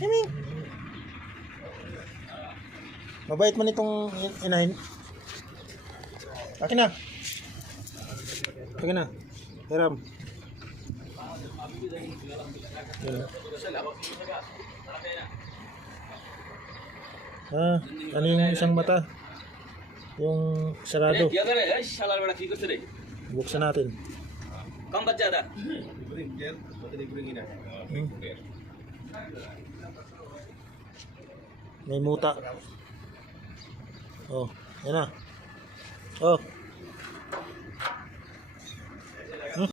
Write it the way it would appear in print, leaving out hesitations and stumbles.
Timing. Mabait man itong inahin. Akin na. Akin na. Hiram. Yan. Ano yung isang mata? Yung sarado. Buksan natin. May muta. Oh, yan na. Oh.